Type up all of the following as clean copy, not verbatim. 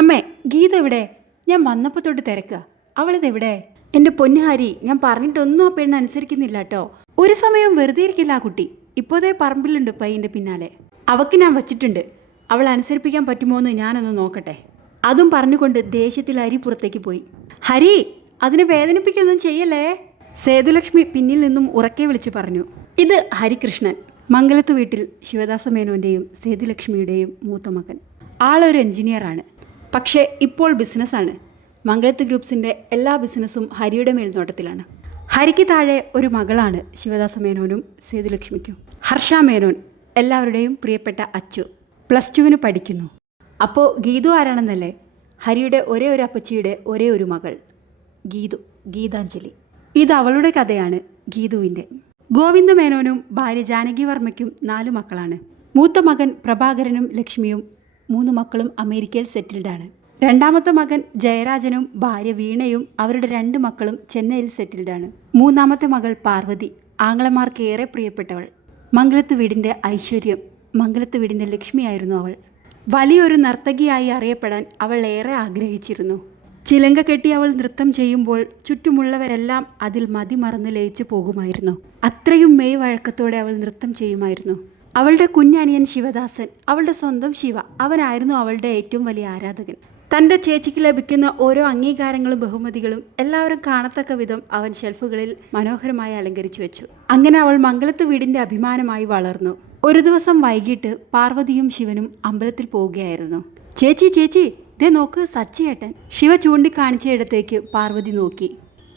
അമ്മേ, ഗീത എവിടെ? ഞാൻ വന്നപ്പോൾ തൊട്ട് തിരക്കുക. അവളിതെവിടെ? എൻ്റെ പൊന്നുഹാരി, ഞാൻ പറഞ്ഞിട്ടൊന്നും ആ പെണ്ണ് അനുസരിക്കുന്നില്ല കേട്ടോ. ഒരു സമയം വെറുതെ ഇരിക്കില്ല ആ കുട്ടി. ഇപ്പോഴേ പറമ്പിലുണ്ട് പയ്യൻ്റെ പിന്നാലെ. അവക്ക് ഞാൻ വച്ചിട്ടുണ്ട്. അവൾ അനുസരിപ്പിക്കാൻ പറ്റുമോ എന്ന് ഞാനൊന്ന് നോക്കട്ടെ. അതും പറഞ്ഞുകൊണ്ട് ദേഷ്യത്തിൽ ഹരി പുറത്തേക്ക് പോയി. ഹരി, അതിനെ വേദനിപ്പിക്കൊന്നും ചെയ്യല്ലേ? സേതുലക്ഷ്മി പിന്നിൽ നിന്നും ഉറക്കെ വിളിച്ചു പറഞ്ഞു. ഇത് ഹരികൃഷ്ണൻ, മംഗലത്ത് വീട്ടിൽ ശിവദാസ മേനോൻ്റെയും സേതുലക്ഷ്മിയുടെയും മൂത്ത മകൻ. ആളൊരു എഞ്ചിനീയറാണ്, പക്ഷേ ഇപ്പോൾ ബിസിനസ്സാണ്. മംഗലത്ത് ഗ്രൂപ്പ്സിൻ്റെ എല്ലാ ബിസിനസ്സും ഹരിയുടെ മേൽനോട്ടത്തിലാണ്. ഹരിക്ക് താഴെ ഒരു മകളാണ് ശിവദാസ മേനോനും സേതുലക്ഷ്മിക്കും. ഹർഷ മേനോൻ, എല്ലാവരുടെയും പ്രിയപ്പെട്ട അച്ചു, +2 പഠിക്കുന്നു. അപ്പോൾ ഗീതു ആരാണെന്നല്ലേ? ഹരിയുടെ ഒരേ ഒരു അപ്പച്ചിയുടെ ഒരേ ഒരു മകൾ ഗീതു, ഗീതാഞ്ജലി. ഇത് അവളുടെ കഥയാണ്, ഗീതുവിൻ്റെ. ഗോവിന്ദ മേനോനും ഭാര്യ ജാനകി വർമ്മയ്ക്കും 4 മക്കളാണ്. മൂത്ത മകൻ പ്രഭാകരനും ലക്ഷ്മിയും 3 മക്കളും അമേരിക്കയിൽ സെറ്റിൽഡാണ്. രണ്ടാമത്തെ മകൻ ജയരാജനും ഭാര്യ വീണയും അവരുടെ 2 മക്കളും ചെന്നൈയിൽ സെറ്റിൽഡാണ്. മൂന്നാമത്തെ മകൾ പാർവതി, ആങ്ങളമാർക്ക് ഏറെ പ്രിയപ്പെട്ടവൾ. മംഗലത്ത് വീടിൻ്റെ ഐശ്വര്യം, മംഗലത്ത് വീടിൻ്റെ ലക്ഷ്മിയായിരുന്നു അവൾ. വലിയൊരു നർത്തകിയായി അറിയപ്പെടാൻ അവൾ ഏറെ ആഗ്രഹിച്ചിരുന്നു. ചിലങ്ക കെട്ടി അവൾ നൃത്തം ചെയ്യുമ്പോൾ ചുറ്റുമുള്ളവരെല്ലാം അതിൽ മതിമറന്ന് ലയിച്ചു പോകുമായിരുന്നു. അത്രയും മെയ് വഴക്കത്തോടെ അവൾ നൃത്തം ചെയ്യുമായിരുന്നു. അവളുടെ കുഞ്ഞനിയൻ ശിവദാസൻ, അവളുടെ സ്വന്തം ശിവ, അവനായിരുന്നു അവളുടെ ഏറ്റവും വലിയ ആരാധകൻ. തൻ്റെ ചേച്ചിക്ക് ലഭിക്കുന്ന ഓരോ അംഗീകാരങ്ങളും ബഹുമതികളും എല്ലാവരും കാണത്തക്ക വിധം അവൻ ഷെൽഫുകളിൽ മനോഹരമായി അലങ്കരിച്ചു വെച്ചു. അങ്ങനെ അവൾ മംഗലത്ത് വീടിൻ്റെ അഭിമാനമായി വളർന്നു. ഒരു ദിവസം വൈകിട്ട് പാർവതിയും ശിവനും അമ്പലത്തിൽ പോവുകയായിരുന്നു. ചേച്ചി ചേച്ചി, ദേ നോക്ക്, സച്ചിയേട്ടൻ. ശിവ ചൂണ്ടിക്കാണിച്ചയിടത്തേക്ക് പാർവതി നോക്കി.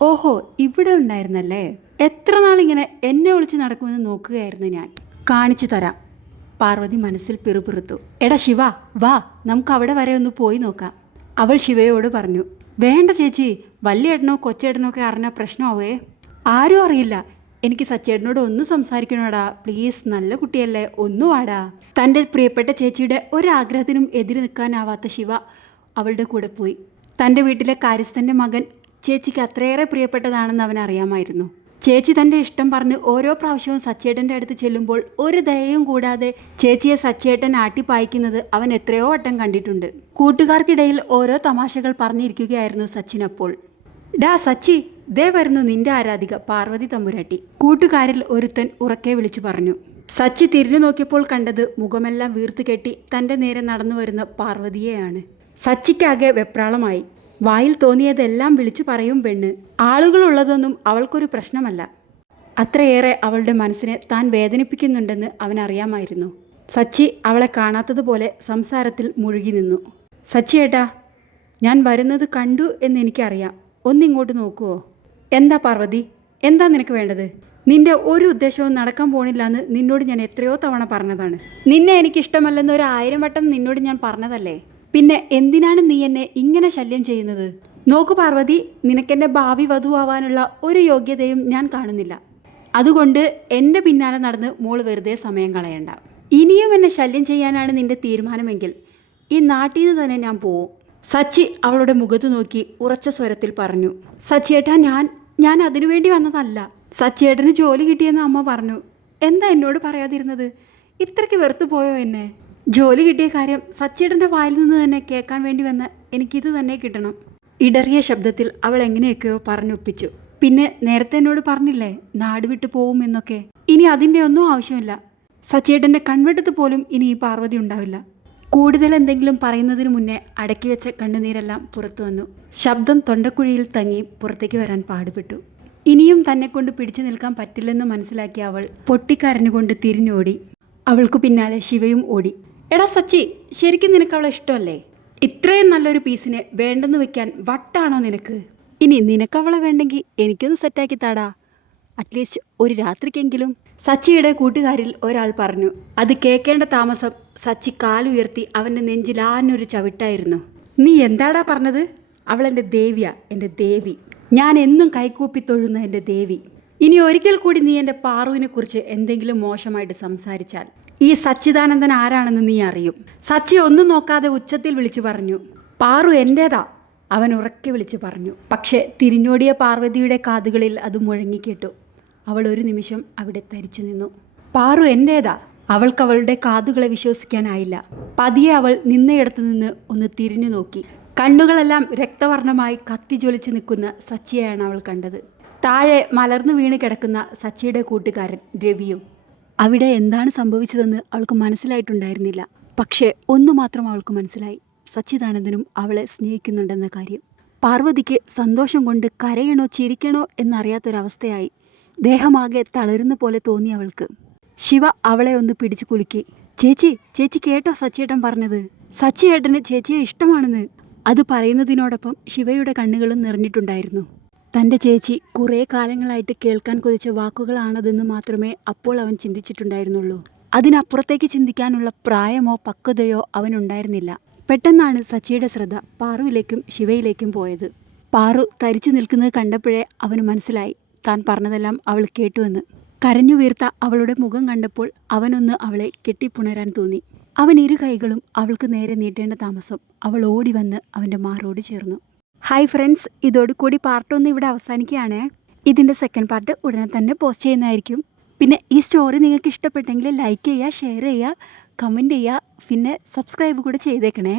ഓഹോ, ഇവിടെ ഉണ്ടായിരുന്നല്ലേ? എത്ര നാളിങ്ങനെ എന്നെ ഒളിച്ച് നടക്കുമെന്ന് നോക്കുകയായിരുന്നു ഞാൻ. കാണിച്ചു തരാം. പാർവതി മനസ്സിൽ പിറുപിറുത്തു. എടാ ശിവ, വാ, നമുക്ക് അവിടെ വരെ ഒന്ന് പോയി നോക്കാം. അവൾ ശിവയോട് പറഞ്ഞു. വേണ്ട ചേച്ചി, വലിയേട്ടനോ കൊച്ചേട്ടനോ ഒക്കെ അറിഞ്ഞാൽ പ്രശ്നമാവേ. ആരും അറിയില്ല. എനിക്ക് സച്ചേട്ടനോട് ഒന്ന് സംസാരിക്കണോടാ, പ്ലീസ്, നല്ല കുട്ടിയല്ലേ, ഒന്നു വാടാ. തൻ്റെ പ്രിയപ്പെട്ട ചേച്ചിയുടെ ഒരാഗ്രഹത്തിനും എതിര് നിൽക്കാനാവാത്ത ശിവ അവളുടെ കൂടെ പോയി. തൻ്റെ വീട്ടിലെ കാര്യസ്ഥൻ്റെ മകൻ ചേച്ചിക്ക് അത്രയേറെ പ്രിയപ്പെട്ടതാണെന്ന് അവൻ അറിയാമായിരുന്നു. ചേച്ചി തൻ്റെ ഇഷ്ടം പറഞ്ഞ് ഓരോ പ്രാവശ്യവും സച്ചേട്ടൻ്റെ അടുത്ത് ചെല്ലുമ്പോൾ ഒരു ദയയും കൂടാതെ ചേച്ചിയെ സച്ചേട്ടൻ ആട്ടിപ്പായിക്കുന്നത് അവൻ എത്രയോ വട്ടം കണ്ടിട്ടുണ്ട്. കൂട്ടുകാർക്കിടയിൽ ഓരോ തമാശകൾ പറഞ്ഞിരിക്കുകയായിരുന്നു സച്ചിനപ്പോൾ. ഡാ സച്ചി, ദേ വരുന്നു നിന്റെ ആരാധിക പാർവതി തമ്പുരാട്ടി, കൂട്ടുകാരിൽ ഒരുത്തൻ ഉറക്കെ വിളിച്ചു പറഞ്ഞു. സച്ചി തിരിഞ്ഞു നോക്കിയപ്പോൾ കണ്ടത് മുഖമെല്ലാം വീർത്ത് കെട്ടി തൻ്റെ നേരെ നടന്നു വരുന്ന പാർവതിയെയാണ്. സച്ചിക്കാകെ വെപ്രാളമായി. വായിൽ തോന്നിയതെല്ലാം വിളിച്ചു പറയും പെണ്ണ്. ആളുകളുള്ളതൊന്നും അവൾക്കൊരു പ്രശ്നമല്ല. അത്രയേറെ അവളുടെ മനസ്സിനെ താൻ വേദനിപ്പിക്കുന്നുണ്ടെന്ന് അവനറിയാമായിരുന്നു. സച്ചി അവളെ കാണാത്തതുപോലെ സംസാരത്തിൽ മുഴുകി നിന്നു. സച്ചിയേട്ടാ, ഞാൻ വരുന്നത് കണ്ടു എന്നെനിക്കറിയാം. ഒന്നിങ്ങോട്ട് നോക്കുവോ? എന്താ പാർവതി, എന്താ നിനക്ക് വേണ്ടത്? നിന്റെ ഒരു ഉദ്ദേശവും നടക്കാൻ പോണില്ല എന്ന് നിന്നോട് ഞാൻ എത്രയോ തവണ പറഞ്ഞതാണ്. നിന്നെ എനിക്കിഷ്ടമല്ലെന്ന് 1000 വട്ടം നിന്നോട് ഞാൻ പറഞ്ഞതല്ലേ. പിന്നെ എന്തിനാണ് നീ എന്നെ ഇങ്ങനെ ശല്യം ചെയ്യുന്നത്? നോക്കു പാർവതി, നിനക്കെൻ്റെ ഭാവി വധുവാവാനുള്ള ഒരു യോഗ്യതയും ഞാൻ കാണുന്നില്ല. അതുകൊണ്ട് എൻ്റെ പിന്നാലെ നടന്ന് മോള് വെറുതെ സമയം കളയണ്ട. ഇനിയും എന്നെ ശല്യം ചെയ്യാനാണ് നിന്റെ തീരുമാനമെങ്കിൽ ഈ നാട്ടിൽ നിന്ന് തന്നെ ഞാൻ പോവും. സച്ചി അവളുടെ മുഖത്ത് നോക്കി ഉറച്ച സ്വരത്തിൽ പറഞ്ഞു. സച്ചിയേട്ടാ, ഞാൻ അതിനുവേണ്ടി വന്നതല്ല. സച്ചിയേട്ടന് ജോലി കിട്ടിയെന്ന് അമ്മ പറഞ്ഞു. എന്താ എന്നോട് പറയാതിരുന്നത്? ഇത്രയ്ക്ക് വെറുത്തു പോയോ എന്നെ? ജോലി കിട്ടിയ കാര്യം സച്ചിയേട്ടൻ്റെ വായിൽ നിന്ന് തന്നെ കേൾക്കാൻ വേണ്ടി വന്ന് എനിക്കിത് തന്നെ കിട്ടണം. ഇടറിയ ശബ്ദത്തിൽ അവൾ എങ്ങനെയൊക്കെയോ പറഞ്ഞൊപ്പിച്ചു. പിന്നെ നേരത്തെ എന്നോട് പറഞ്ഞില്ലേ നാട് വിട്ടു പോവും എന്നൊക്കെ? ഇനി അതിൻ്റെ ഒന്നും ആവശ്യമില്ല. സച്ചിയേട്ടൻ്റെ കൺവെട്ടത്ത് പോലും ഇനി ഈ പാർവതി ഉണ്ടാവില്ല. കൂടുതൽ എന്തെങ്കിലും പറയുന്നതിന് മുന്നേ അടക്കി വെച്ച കണ്ണുനീരെല്ലാം പുറത്തു വന്നു. ശബ്ദം തൊണ്ടക്കുഴിയിൽ തങ്ങി പുറത്തേക്ക് വരാൻ പാടുപെട്ടു. ഇനിയും തന്നെ കൊണ്ട് പിടിച്ചു നിൽക്കാൻ പറ്റില്ലെന്ന് മനസ്സിലാക്കിയ അവൾ പൊട്ടിക്കരഞ്ഞുകൊണ്ട് തിരിഞ്ഞോടി. അവൾക്കു പിന്നാലെ ശിവയും ഓടി. എടാ സച്ചി, ശരിക്കും നിനക്ക് അവളെ ഇഷ്ടമല്ലേ? ഇത്രയും നല്ലൊരു പീസിനെ വേണ്ടെന്ന് വെക്കാൻ വട്ടാണോ നിനക്ക്? ഇനി നിനക്കവളെ വേണ്ടെങ്കിൽ എനിക്കൊന്ന് സെറ്റാക്കി താടാ, അറ്റ്ലീസ്റ്റ് ഒരു രാത്രിക്കെങ്കിലും. സച്ചിയുടെ കൂട്ടുകാരിൽ ഒരാൾ പറഞ്ഞു. അത് കേൾക്കേണ്ട താമസം സച്ചി കാലുയർത്തി അവൻ്റെ നെഞ്ചിൽ ആനൊരു ചവിട്ടായിരുന്നു. നീ എന്താടാ പറഞ്ഞത്? അവളെൻ്റെ ദേവിയാ, എൻ്റെ ദേവി. ഞാൻ എന്നും കൈകൂപ്പി തൊഴുന്ന എൻ്റെ ദേവി. ഇനി ഒരിക്കൽ കൂടി നീ എൻ്റെ പാറുവിനെ കുറിച്ച് എന്തെങ്കിലും മോശമായിട്ട് സംസാരിച്ചാൽ ഈ സച്ചിദാനന്ദൻ ആരാണെന്ന് നീ അറിയും. സച്ചി ഒന്നും നോക്കാതെ ഉച്ചത്തിൽ വിളിച്ചു പറഞ്ഞു. പാറു എൻ്റേതാ, അവൻ ഉറക്കെ വിളിച്ചു പറഞ്ഞു. പക്ഷേ തിരിഞ്ഞോടിയ പാർവതിയുടെ കാതുകളിൽ അത് മുഴങ്ങിക്കേട്ടു. അവൾ ഒരു നിമിഷം അവിടെ തരിച്ചു നിന്നു. പാറു എൻ്റേതാ, അവൾക്ക് അവളുടെ കാതുകളെ വിശ്വസിക്കാനായില്ല. പതിയെ അവൾ നിന്നയിടത്തു നിന്ന് ഒന്ന് തിരിഞ്ഞു നോക്കി. കണ്ണുകളെല്ലാം രക്തവർണ്ണമായി കത്തിജ്വലിച്ച് നിൽക്കുന്ന സച്ചിയെയാണ് അവൾ കണ്ടത്. താഴെ മലർന്നു വീണ് കിടക്കുന്ന സച്ചിയുടെ കൂട്ടുകാരൻ രവിയും. അവിടെ എന്താണ് സംഭവിച്ചതെന്ന് അവൾക്ക് മനസ്സിലായിട്ടുണ്ടായിരുന്നില്ല. പക്ഷേ ഒന്നു മാത്രം അവൾക്ക് മനസ്സിലായി, സച്ചിദാനന്ദനും അവളെ സ്നേഹിക്കുന്നുണ്ടെന്ന കാര്യം. പാർവതിക്ക് സന്തോഷം കൊണ്ട് കരയണോ ചിരിക്കണോ എന്നറിയാത്തൊരവസ്ഥയായി. ദേഹമാകെ തളരുന്ന പോലെ തോന്നി അവൾക്ക്. ശിവ അവളെ ഒന്ന് പിടിച്ചു കുലുക്കി. ചേച്ചി കേട്ടോ സച്ചിയേട്ടൻ പറഞ്ഞത്? സച്ചിയേട്ടന് ചേച്ചിയെ ഇഷ്ടമാണെന്ന്. അത് പറയുന്നതിനോടൊപ്പം ശിവയുടെ കണ്ണുകളും നിറഞ്ഞിട്ടുണ്ടായിരുന്നു. തൻ്റെ ചേച്ചി കുറേ കാലങ്ങളായിട്ട് കേൾക്കാൻ കൊതിച്ച വാക്കുകളാണതെന്ന് മാത്രമേ അപ്പോൾ അവൻ ചിന്തിച്ചിട്ടുണ്ടായിരുന്നുള്ളൂ. അതിനപ്പുറത്തേക്ക് ചിന്തിക്കാനുള്ള പ്രായമോ പക്വതയോ അവനുണ്ടായിരുന്നില്ല. പെട്ടെന്നാണ് സച്ചിയുടെ ശ്രദ്ധ പാറുവിലേക്കും ശിവയിലേക്കും പോയത്. പാറു തരിച്ചു നിൽക്കുന്നത് കണ്ടപ്പോഴേ അവന് മനസ്സിലായി താൻ പറഞ്ഞതെല്ലാം അവൾ കേട്ടുവെന്ന്. കരഞ്ഞു വീർത്ത അവളുടെ മുഖം കണ്ടപ്പോൾ അവനൊന്ന് അവളെ കെട്ടിപ്പുണരാൻ തോന്നി. അവൻ ഇരു കൈകളും അവൾക്ക് നേരെ നീട്ടേണ്ട താമസം അവൾ ഓടി വന്ന് അവൻ്റെ മാറോട് ചേർന്നു. ഹായ് ഫ്രണ്ട്സ്, ഇതോടുകൂടി പാർട്ട് 1 ഇവിടെ അവസാനിക്കുകയാണ്. ഇതിൻ്റെ സെക്കൻഡ് പാർട്ട് ഉടനെ തന്നെ പോസ്റ്റ് ചെയ്യുന്നതായിരിക്കും. പിന്നെ ഈ സ്റ്റോറി നിങ്ങൾക്ക് ഇഷ്ടപ്പെട്ടെങ്കിൽ ലൈക്ക് ചെയ്യുക, ഷെയർ ചെയ്യുക, കമൻറ്റ് ചെയ്യുക, പിന്നെ സബ്സ്ക്രൈബ് കൂടെ ചെയ്തേക്കണേ.